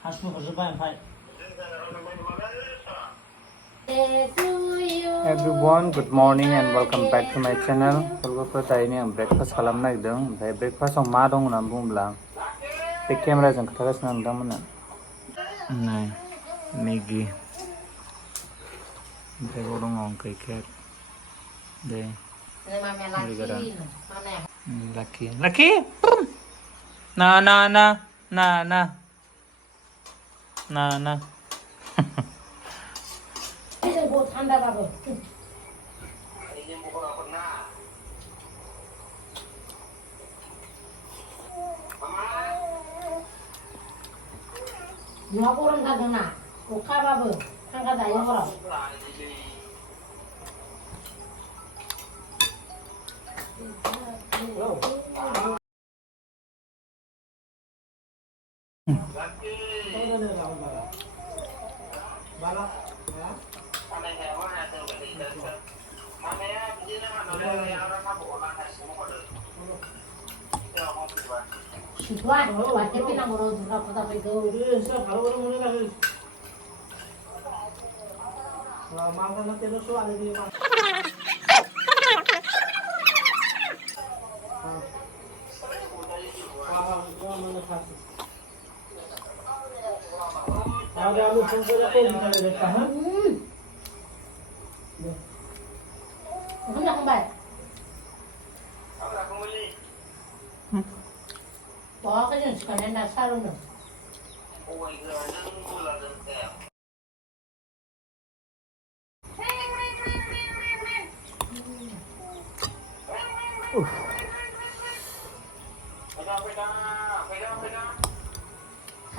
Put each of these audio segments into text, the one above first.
Everyone, good morning and welcome back to my channel. Follow ini breakfast kalam naik dong. Breakfast yang madong nambung belang. Take camera jeng katakas nandang mana. Nah, Maggie. Saya orang ngong keket. Deh. Laki. Na. ঠান্ডা পাবো গরম থাকে না ওখা পাবো ঠান্ডা যায় গরম Wah, tapi nak orang tu nak kata itu. Saya kalau orang mana lagi. Makan nanti tu soal lagi. Ada alu pun ada pun kita letak. Kamu nak kembali? Bawa ke jenis sekalian dasar lu.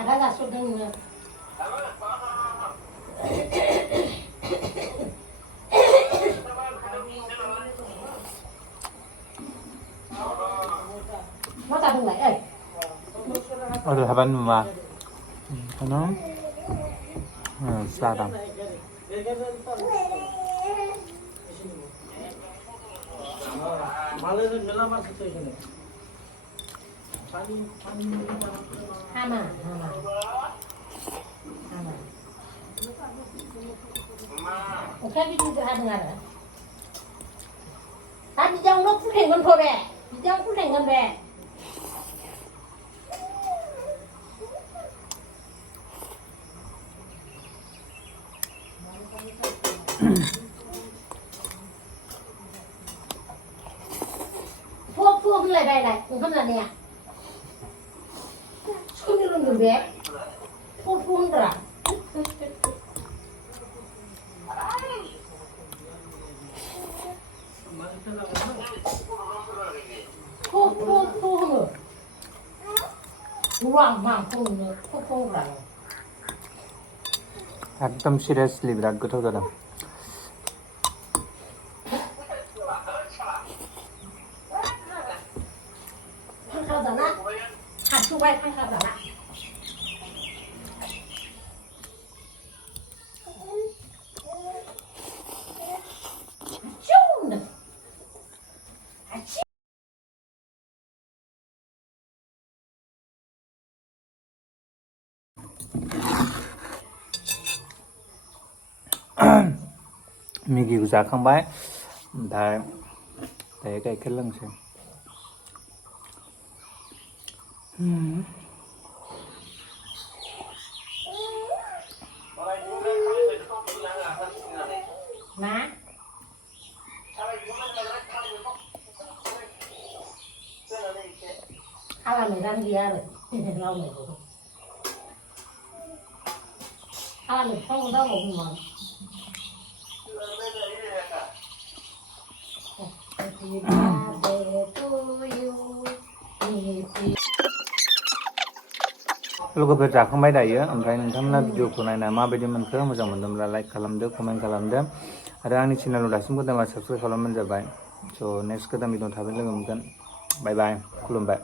Ada nggak sudahnya? Mau tabung nggak? Aduh, haban mah. Ano? Sadam. Hama. Oke, kita juga dengar. Tadi jangan nak pulang kan kore, jangan pulang kan be. Phô lại đây này, cũng không là nè. Sao như luôn được bé? Phô không ra. Phô không được. Hoàng không được, phô không ra. एकदम seriously बिराद गोथाव जादों. Maggie जाखांबाय ओमफ्राय दायो गाइखेर लोंसै Má How là mày đang gì rồi lâu mày cũng How là mày không đâu một món Happy birthday to you. लोगोफोर जाखांबाय दायो ओमफ्राय नोंथांमोना भिडिअखौ नायना माबायदि मोनखो मोजां मोनदोंब्ला लाइक खालामदो कमेन्ट खालामदो आरो आंनि चेनेलाव दासिम गोदानबा साबस्क्राइब खालामबानो जाबाय स' नेक्स्ट गोदान भिडिअ थाबै लोगो मोनगोन बाय बाय खुलुमबाय